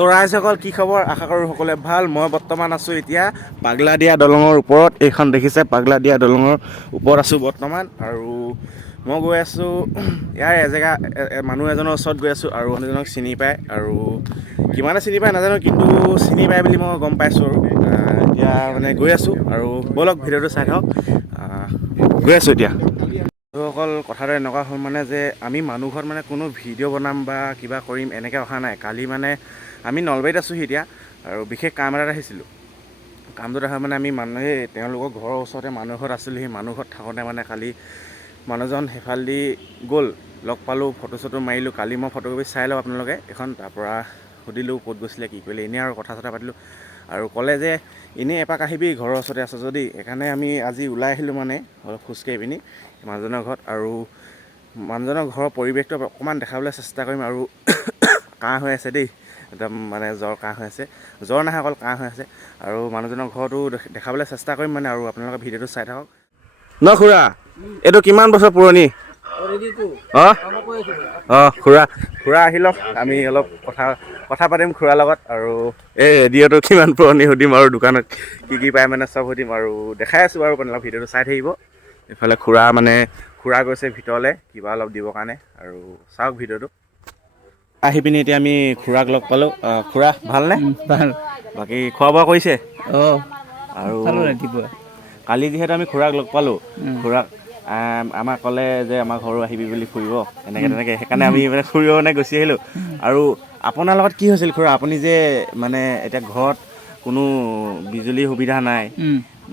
তো ৰাইজসকল কি খবৰ? আশা কৰোঁ সকলোৱে ভাল। মই বৰ্তমান আছোঁ এতিয়া পাগলাদিয়া দলঙৰ ওপৰত। এইখন দেখিছে পাগলাদিয়া দলঙৰ ওপৰত আছোঁ বৰ্তমান। আৰু মই গৈ আছোঁ ইয়াৰ এজেগা মানুহ এজনৰ ওচৰত গৈ আছোঁ আৰু মানুহজনক চিনি পায় আৰু কিমানে চিনি পায় নাজানো, কিন্তু চিনি পায় বুলি মই গম পাইছোঁ আৰু এতিয়া মানে গৈ আছোঁ আৰু ব'লক ভিডিঅ'টো চাই থাকক। গৈ আছোঁ এতিয়া। অকল কথাটো এনেকুৱা হ'ল মানে যে আমি মানুহ ঘৰত মানে কোনো ভিডিঅ' বনাম বা কিবা কৰিম এনেকৈ অহা নাই। কালি মানে আমি নলবাৰীত আছোঁহি এতিয়া আৰু বিশেষ কাম এটাত আহিছিলোঁ। কামটোত অহা মানে আমি মানুহে তেওঁলোকৰ ঘৰৰ ওচৰতে মানুহ ঘৰত আছিলোঁ। সেই মানুহ ঘৰত থাকোঁতে মানে কালি মানুহজন সেইফালেদি গ'ল, লগ পালোঁ, ফটো চটো মাৰিলোঁ। কালি মই ফটোকপি চাই লওঁ আপোনালোকে এখন, তাৰপৰা সুধিলোঁ ক'ত গৈছিলে কি কৰিলে, এনেই আৰু কথা চথা পাতিলোঁ আৰু ক'লে যে এনেই এপাক আহিবি ঘৰৰ ওচৰতে আছ যদি। সেইকাৰণে আমি আজি ওলাই আহিলোঁ মানে অলপ খোজকাঢ়ি পিনি মানুহজনৰ ঘৰত। আৰু মানুহজনৰ ঘৰৰ পৰিৱেশটো অকণমান দেখাবলৈ চেষ্টা কৰিম। আৰু কাহ হৈ আছে দেই, একদম মানে জ্বৰ কাহ হৈ আছে, জ্বৰ নহয় অকল কাহ হৈ আছে। আৰু মানুহজনৰ ঘৰতো দেখাবলৈ চেষ্টা কৰিম মানে, আৰু আপোনালোকে ভিডিঅ'টো চাই থাকক। ন খুৰা, এইটো কিমান বছৰ পুৰণি? খুৰা আহি লওক, আমি অলপ কথা পাতিম খুৰাৰ লগত। আৰু এই ৰেডিঅ'টো কিমান পুৰণি সুধিম আৰু দোকানত কি পায় মানে চব সুধিম আৰু দেখাই আছোঁ বাৰু। আপোনালোকে ভিডিঅ'টো চাই থাকিব। এইফালে খুৰা গৈছে ভিতৰলৈ কিবা অলপ দিবৰ কাৰণে, আৰু চাওক ভিডিঅ'টো। আহি পিনি এতিয়া আমি খুৰাক লগ পালোঁ। খুৰা ভালনে? ভাল। বাকী খোৱা বোৱা কৰিছে? আৰু খালোঁ ৰাতিপুৱা। কালি যিহেতু আমি খুৰাক লগ পালোঁ, খুৰাক আমাক ক'লে যে আমাৰ ঘৰো আহিবি বুলি ফুৰিব এনেকৈ তেনেকৈ, সেইকাৰণে আমি মানে ফুৰিব মানে গুচি আহিলোঁ। আৰু আপোনাৰ লগত কি হৈছিল খুৰা? আপুনি যে মানে এতিয়া ঘৰত কোনো বিজুলীৰ সুবিধা নাই,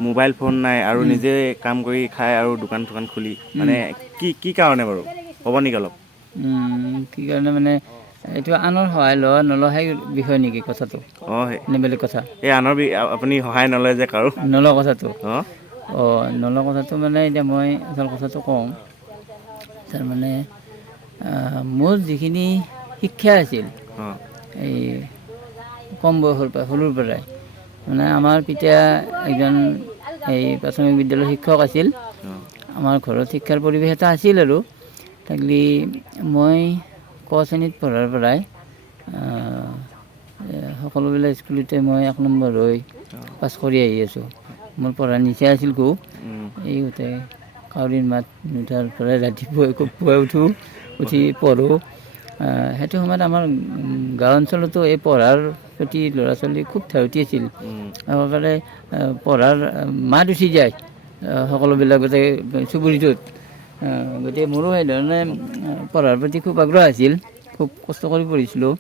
মোবাইল ফোন নাই, আৰু নিজে কাম কৰি খাই আৰু দোকান চোকান খুলি মানে কি কাৰণে বাৰু ক'ব নেকি অলপ? কি কাৰণে মানে এইটো আনৰ সহায় লোৱা নলোৱা সেই বিষয় নেকি কথাটো? নে বেলেগ কথা? এই আনৰ আপুনি সহায় নলয় যে কাৰো? নলোৱা কথাটো? অঁ নলোৱা কথাটো মানে এতিয়া মই আচল কথাটো কওঁ। তাৰমানে মোৰ যিখিনি শিক্ষা আছিল এই কম বয়সৰ পৰা, সৰুৰ পৰাই মানে আমাৰ পিতা এজন এই প্ৰাথমিক বিদ্যালয়ৰ শিক্ষক আছিল। আমাৰ ঘৰত শিক্ষাৰ পৰিৱেশ এটা আছিল আৰু থাকিলে মই ক শ্ৰেণীত পঢ়াৰ পৰাই সকলোবিলাক স্কুলতে মই 1 নম্বৰ হৈ পাছ কৰি আহি আছোঁ। মোৰ পঢ়াৰ নিচা আছিল খুব। এই গোটেই কাউৰীৰ মাত নুঠাৰ পৰাই ৰাতিপুৱাই খুব পুৱাই উঠি পঢ়োঁ। সেইটো সময়ত আমাৰ গাঁও অঞ্চলতো এই পঢ়াৰ প্ৰতি ল'ৰা ছোৱালী খুব ধাউতি আছিল। সকলোৰে পঢ়াৰ মাত উঠি যায় সকলোবিলাক গোটেই চুবুৰীটোত। গতিকে মোৰো সেইধৰণে পঢ়াৰ প্ৰতি খুব আগ্ৰহ আছিল, খুব কষ্ট কৰি পঢ়িছিলোঁ।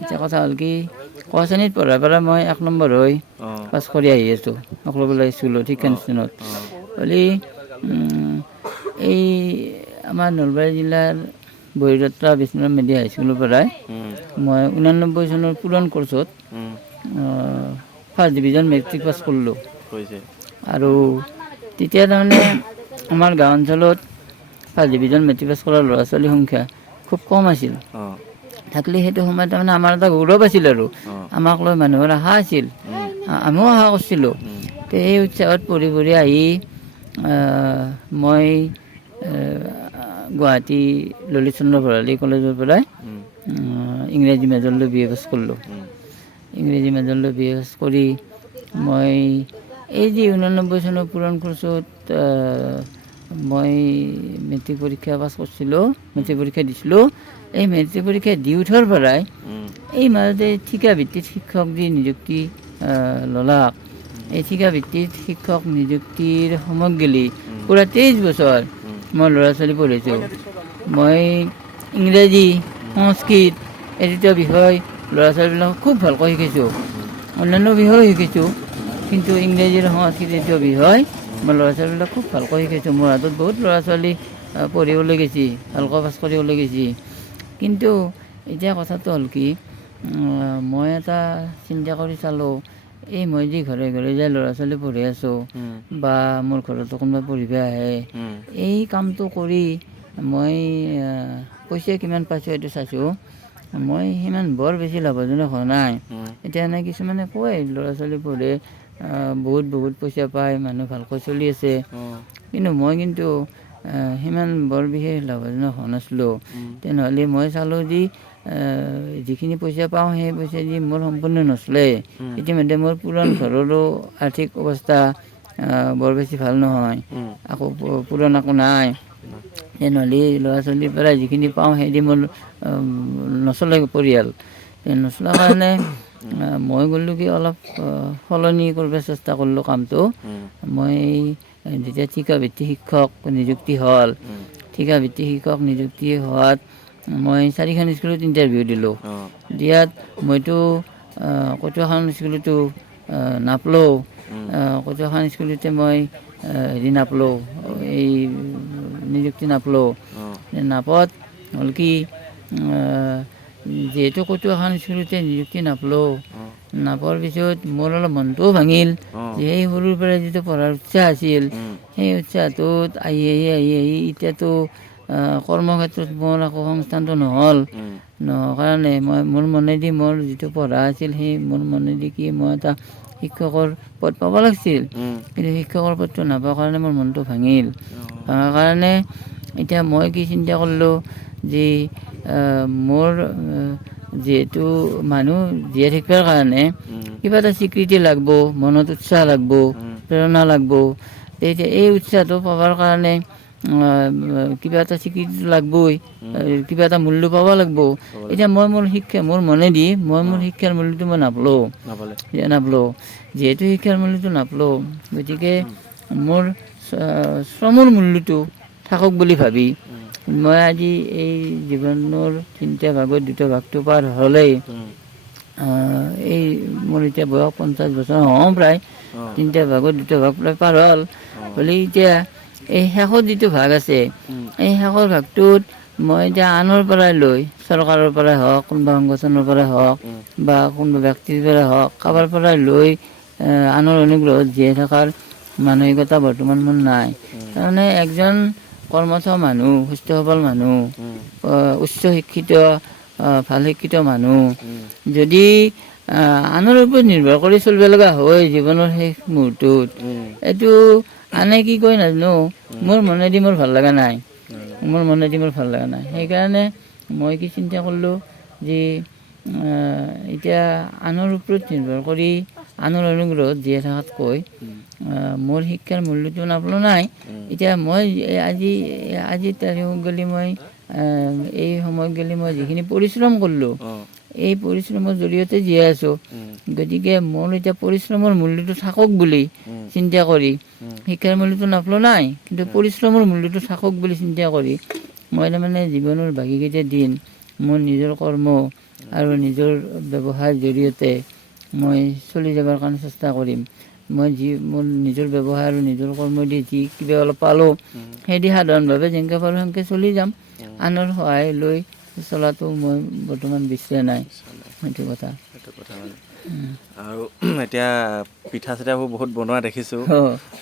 এতিয়া কথা হ'ল কি, ক শ্ৰেণীত পঢ়াৰ পৰা মই 1 নম্বৰ হৈ পাছ কৰি আহি আছোঁ সকলোবিলাক স্কুলত, শিক্ষানুষ্ঠানত। হ'লে এই আমাৰ নলবাৰী জিলাৰ বহিৰাত্ৰা বিষ্ণুৰাম মেধি হাইস্কুলৰ পৰাই মই 89 চনৰ পূৰণ কোৰ্ছত ফাৰ্ষ্ট ডিভিজন মেট্ৰিক পাছ কৰিলোঁ। আৰু তেতিয়া তাৰমানে আমাৰ গাঁও অঞ্চলত ফাৰ্ষ্ট ডিভিজন মেট্ৰিক পাছ কৰা ল'ৰা ছোৱালীৰ সংখ্যা খুব কম আছিল। থাকিলে সেইটো সময়ত তাৰমানে আমাৰ এটা গৌৰৱ আছিল আৰু আমাক লৈ মানুহৰ আশা আছিল, আমিও আশা কৰিছিলোঁ। তো এই উৎসাহত পঢ়ি আহি মই গুৱাহাটী ললিত চন্দ্ৰ ভৰালী কলেজৰ পৰাই ইংৰাজী মেজৰ লৈ BA পাছ কৰিলোঁ। ইংৰাজী মেজৰ লৈ BA পাছ কৰি মই এই যে 89 চনৰ পূৰণ কোৰ্ছত মই মেট্ৰিক পৰীক্ষা পাছ কৰিছিলোঁ, মেট্ৰিক পৰীক্ষা দিছিলোঁ। এই মেট্ৰিক পৰীক্ষা দি উঠাৰ পৰাই এই মাজতে ঠিকা ভিত্তিত শিক্ষক যি নিযুক্তি ল'লাক, এই ঠিকা ভিত্তিত শিক্ষক নিযুক্তিৰ সময়ত গেলি পুৰা 23 বছৰ মই ল'ৰা ছোৱালী পঢ়াইছোঁ। মই ইংৰাজী, সংস্কৃত এই দুটা বিষয় ল'ৰা ছোৱালীবিলাকক খুব ভালকৈ শিকাইছোঁ। অন্যান্য বিষয়েও শিকাইছোঁ, কিন্তু ইংৰাজী আৰু সংস্কৃত এই দুটা বিষয় মই ল'ৰা ছোৱালীবিলাক খুব ভালকৈ শিকাইছোঁ। মোৰ হাতত বহুত ল'ৰা ছোৱালী পঢ়িবলৈ গেছি, ভালকৈ পাছ কৰিবলৈ গেছি। কিন্তু এতিয়া কথাটো হ'ল কি, মই এটা চিন্তা কৰি চালোঁ, এই মই যি ঘৰে ঘৰে যাই ল'ৰা ছোৱালী পঢ়ি আছোঁ বা মোৰ ঘৰতো কোনোবা পঢ়িব আহে, এই কামটো কৰি মই পইচা কিমান পাইছোঁ এইটো চাইছোঁ, মই সিমান বৰ বেছি লাভজনক হোৱা নাই। এতিয়া এনে কিছুমানে কয় ল'ৰা ছোৱালী পঢ়ে বহুত পইচা পায়, মানুহ ভালকৈ চলি আছে, কিন্তু মই সিমান বৰ বিশেষ লাভজনক হোৱা নাছিলোঁ। তেনেহ'লে মই চালোঁ যে যিখিনি পইচা পাওঁ সেই পইচা দি মোৰ সম্পূৰ্ণ নচলে। ইতিমধ্যে মোৰ পুৰণ ঘৰৰো আৰ্থিক অৱস্থা বৰ বেছি ভাল নহয়, আকৌ পুৰণ একো নাই। নহ'লে ল'ৰা ছোৱালীৰ পৰা যিখিনি পাওঁ সেইদি মোৰ নচলে পৰিয়াল। নচলাৰ কাৰণে মই গ'লোঁ কি অলপ সলনি কৰিব চেষ্টা কৰিলোঁ কামটো। মই যেতিয়া ঠিকাভিত্তিক শিক্ষক নিযুক্তি হ'ল, ঠিকাভিত্তিক শিক্ষক নিযুক্তি হোৱাত মই 4খন স্কুলত ইণ্টাৰভিউ দিলোঁ। দিয়াত মইতো কটুৱাখান স্কুলতো নাপলোঁ, কটুৱাখান স্কুলতে মই হেৰি নাপলোঁ, এই নিযুক্তি নাপলোঁ। নাপত হ'ল কি যিহেতু কটুৱাখান স্কুলতে নিযুক্তি নাপলোঁ, নাপোৱাৰ পিছত মোৰ অলপ মনটোও ভাঙিল যে সেই সৰুৰ পৰা যিটো পঢ়াৰ উৎসাহ আছিল, সেই উৎসাহটোত আহি এতিয়াতো কৰ্মক্ষেত্ৰত মোৰ একো সংস্থানটো নহ'ল। নোহোৱাৰ কাৰণে মই মোৰ মনেদি মোৰ যিটো পঢ়া আছিল সেই মোৰ মনেদি কি মই এটা শিক্ষকৰ পদ পাব লাগিছিল, কিন্তু শিক্ষকৰ পদটো নাপাৱাৰ কাৰণে মোৰ মনটো ভাঙিল। ভাঙাৰ কাৰণে এতিয়া মই কি চিন্তা কৰিলোঁ যে মোৰ যিহেতু মানুহ জীয়াই থাকিবৰ কাৰণে কিবা এটা স্বীকৃতি লাগব, মনত উৎসাহ লাগব, প্ৰেৰণা লাগব। এতিয়া এই উৎসাহটো পাবৰ কাৰণে কিবা এটা স্বীকৃতি লাগবই, কিবা এটা মূল্য পাব লাগব। এতিয়া মই মোৰ মনেদি মোৰ শিক্ষাৰ মূল্যটো মই নাপালোঁ। যিহেতু শিক্ষাৰ মূল্যটো নাপালোঁ, গতিকে মোৰ শ্ৰমৰ মূল্যটো থাকক বুলি ভাবি মই আজি এই জীৱনৰ 3টা ভাগত 2টা ভাগটো পাৰ হ'লেই, এই মোৰ এতিয়া বয়স 50 বছৰ হওঁ প্ৰায়, 3টা ভাগত 2টা ভাগ প্ৰায় পাৰ হ'ল। হ'লে এতিয়া এই শেষৰ যিটো ভাগ আছে, এই শেষৰ ভাগটোত মই এতিয়া আনৰ পৰাই লৈ, চৰকাৰৰ পৰাই হওক, কোনোবা সংগঠনৰ পৰাই হওক বা কোনোবা ব্যক্তিৰ পৰাই হওক, কাৰোবাৰ পৰাই লৈ আনৰ অনুগ্ৰহত জীয়াই থকাৰ মানসিকতা বৰ্তমান মোৰ নাই। তাৰমানে একজন কৰ্মঠ মানুহ, সুস্থ সবল মানুহ, উচ্চ শিক্ষিত, ভাল শিক্ষিত মানুহ যদি আনৰ ওপৰত নিৰ্ভৰ কৰি চলিব লগা হয় জীৱনৰ শেষ মুহূৰ্তত, এইটো আনে কি কয় নাজানো, মোৰ মনেদি মোৰ ভাল লগা নাই। সেইকাৰণে মই কি চিন্তা কৰিলোঁ যে এতিয়া আনৰ ওপৰত নিৰ্ভৰ কৰি আনৰ অনুগ্ৰহত জীয়াই থকাতকৈ মোৰ শিক্ষাৰ মূল্যটো নাপালোঁ নাই। এতিয়া মই আজি তাৰিখত গ'লে মই এই সময়ত গ'লে মই যিখিনি পৰিশ্ৰম কৰিলোঁ, এই পৰিশ্ৰমৰ জৰিয়তে জীয়াই আছোঁ। গতিকে মোৰ এতিয়া পৰিশ্ৰমৰ মূল্যটো থাকক বুলি চিন্তা কৰি, শিক্ষাৰ মূল্যটো নাপালোঁ নাই, কিন্তু পৰিশ্ৰমৰ মূল্যটো থাকক বুলি চিন্তা কৰি মই তাৰমানে জীৱনৰ বাকীকেইটা দিন মোৰ নিজৰ কৰ্ম আৰু নিজৰ ব্যৱসায়ৰ জৰিয়তে মই চলি যাবৰ কাৰণে চেষ্টা কৰিম। মই মোৰ নিজৰ ব্যৱসায় আৰু নিজৰ কৰ্ম দি যি কিবা অলপ পালোঁ, সেইদি সাধাৰণভাৱে যেনেকৈ পাৰোঁ সেনেকৈ চলি যাম। আনৰ সহায় লৈ চলাটো মই বৰ্তমান বিচৰা নাই, সেইটো কথা। আৰু এতিয়া পিঠা চিঠাবোৰ বহুত বনোৱা দেখিছোঁ,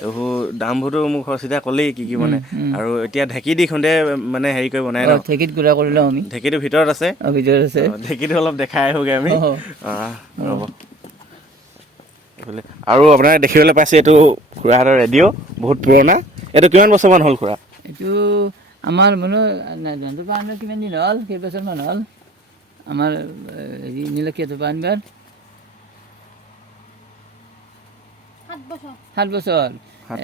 এইবোৰ দামবোৰতো মোক চিধা ক'লেই কি মানে। আৰু এতিয়া ঢেঁকী দি খুন্দে মানে হেৰি কৰি বনাই ন? ঢেঁকীত গুড়া কৰি লওঁ আমি। ঢেঁকীটো ভিতৰত আছে? ভিতৰত আছে। ঢেঁকীটো অলপ দেখাই আহোঁগৈ আমি। হ'ব। আৰু আপোনাৰ দেখিবলৈ পাইছে এইটো খুৰাহঁতৰ ৰেডিঅ', বহুত পুৰণা। এইটো কিমান বছৰমান হ'ল খুৰা? এইটো আমাৰ মানে কিমান দিন হ'ল, কেইবছৰমান হ'ল আমাৰ হেৰি নীলক্ষীহঁতৰ পৰা আনবাৰ 7 বছৰ।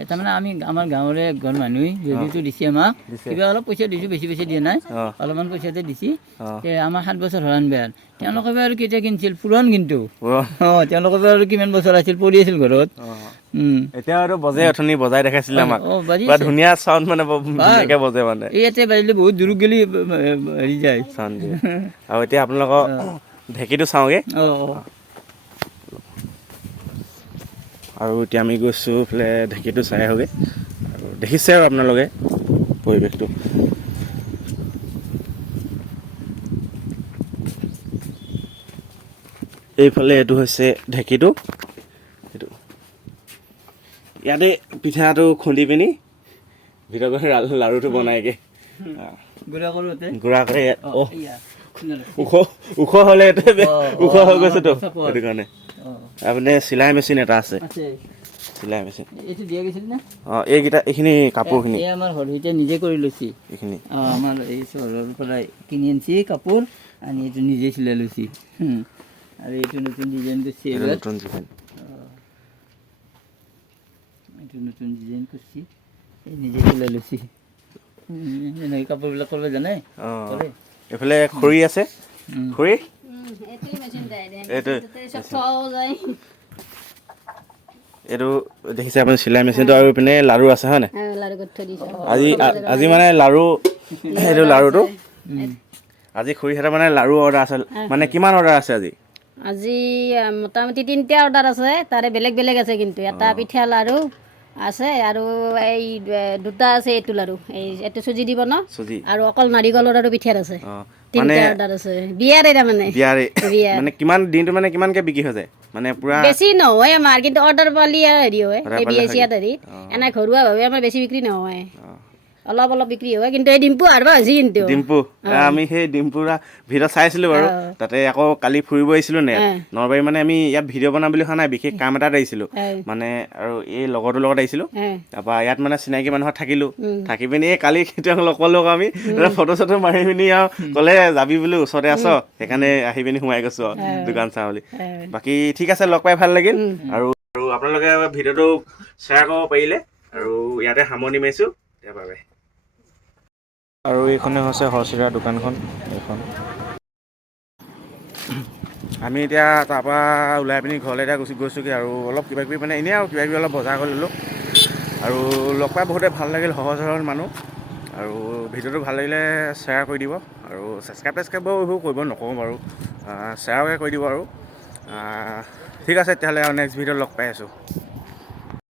তাৰমানে আমি আমাৰ গাঁৱৰে ঘৰ মানুহে ৰেডিঅ'টো দিছে আমাক, কিবা অলপ পইচা দিছোঁ, বেছি দিয়া নাই, অলপমান পইচাতে দিছে। আমাৰ 7 বছৰ হ'ল আনবাৰ। তেওঁলোকে আৰু কেতিয়া কিনিছিল, পুৰণ কিন্তু তেওঁলোকে আৰু কিমান বছৰ আছিল, পৰি আছিল ঘৰত। এতিয়া আৰু অথনি বজাই দেখাইছিলে আমাক, ধুনীয়া চাউণ্ড মানে ধুনীয়াকৈ বজে মানে। ইয়াতে বাজিলে বহুত দূৰত গ'লে হেৰি যায় চাউণ্ড দিয়ে। আৰু এতিয়া আপোনালোকৰ ঢেঁকীটো চাওঁগৈ। আৰু এতিয়া আমি গৈছোঁ এইফালে ঢেঁকীটো চাই আহোঁগৈ। আৰু দেখিছে আৰু আপোনালোকে পৰিৱেশটো। এইফালে এইটো হৈছে ঢেঁকীটো, এইটো ইয়াতে পিঠাটো খুন্দি পিনি ভিতৰত লাড়ুটো বনাইগৈ। গুড়া কৰি ওখ হ'লে ওখ হৈ গৈছেতো, সেইটো কাৰণে। আপুনি চিলাই মেচিন এটা আছে, চিলাই মেচিন। এইখিনি কাপোৰখিনি আমাৰ সৰহিতে নিজে কৰি লৈছে। এইখিনি আমাৰ এই চহৰৰ পৰাই কিনি আনিছে কাপোৰ, আনি এইটো নিজে চিলাই লৈছি আৰু এইটো নতুন ডিজাইন কৰিছে এইটো এইবাৰ নতুন ডিজাইন এইটো নতুন ডিজাইন কৰিছে এই নিজে চিলাই লৈছি এনেকৈ কাপোৰবিলাক কৰিব জানে কৰে এইফালে খৰি আছে খৰি এইটো এইটো দেখিছে আপুনি চিলাই মেচিনটো আৰু ইপিনে লাৰু আছে হয় নাই আজি মানে লাৰু এইটো লাৰুটো আজি খুৰীহঁতৰ মানে লাৰু অৰ্ডাৰ আছে মানে কিমান অৰ্ডাৰ আছে আজি আজি মোটামুটি 3টা অৰ্ডাৰ আছে তাৰে বেলেগ বেলেগ আছে কিন্তু এটা পিঠা লাৰু আছে আৰু এই 2টা আছে এইটো লাৰু এইটো চুজি দিব ন চুজি আৰু অকল নাৰিকলৰ আৰু পিঠাৰ আছে মানে 3টা অৰ্ডাৰ আছে বিয়াৰে তাৰমানে বিয়াৰে মানে কিমান দিনটো মানে কিমানকে বিক্ৰী হৈ যায় মানে পুৰা বেছি নহয় আমাৰ কিন্তু অৰ্ডাৰ পালি আৰু হেৰি হয় এই বিয়াচিয়াত হেৰি এনে ঘৰুৱাভাৱে আমাৰ বেছি বিক্ৰী নহয় অলপ অলপ বিক্ৰী হয় কিন্তু এই ডিম্পু হাৰবা হৈছে কিন্তু ডিম্পু আমি সেই ডিম্পুৰা ভিডিঅ' চাইছিলোঁ বাৰু তাতে আকৌ কালি ফুৰিব আহিছিলোঁ নে নলবাৰী মানে আমি ইয়াত ভিডিঅ' বনাম বুলি হোৱা নাই বিশেষ কাম এটাত আহিছিলোঁ মানে আৰু এই লগৰটোৰ লগত আহিছিলোঁ তাৰপৰা ইয়াত মানে চিনাকি মানুহত থাকিলোঁ থাকি পিনি এই কালি তেওঁক লগ পালোঁ আমি ফটো চটো মাৰি পিনি আৰু ক'লে যাবি বুলি ওচৰতে আছ সেইকাৰণে আহি পিনি সোমাই গৈছোঁ আৰু দোকান চাওঁ বুলি বাকী ঠিক আছে লগ পাই ভাল লাগিল আৰু আপোনালোকে ভিডিঅ'টো শ্বেয়াৰ কৰিব পাৰিলে আৰু ইয়াতে সামৰণি মাৰিছোঁ দিয়া বাই বাই আৰু এইখনে হৈছে হৰচিৰা দোকানখন এইখন আমি এতিয়া তাৰপৰা ওলাই পিনি ঘৰলৈ এতিয়া গৈছোঁগৈ আৰু অলপ কিবাকিবি মানে এনেই আৰু কিবাকিবি অলপ বজাৰ কৰি ল'লোঁ আৰু লগ পাই বহুতে ভাল লাগিল সহজ সৰল মানুহ আৰু ভিডিঅ'টো ভাল লাগিলে শ্বেয়াৰ কৰি দিব আৰু ছাবস্ক্ৰাইব এইবোৰ কৰিব নকওঁ বাৰু শ্বেয়াৰকে কৰি দিব আৰু ঠিক আছে তেতিয়াহ'লে আৰু নেক্সট ভিডিঅ'ত লগ পাই আছোঁ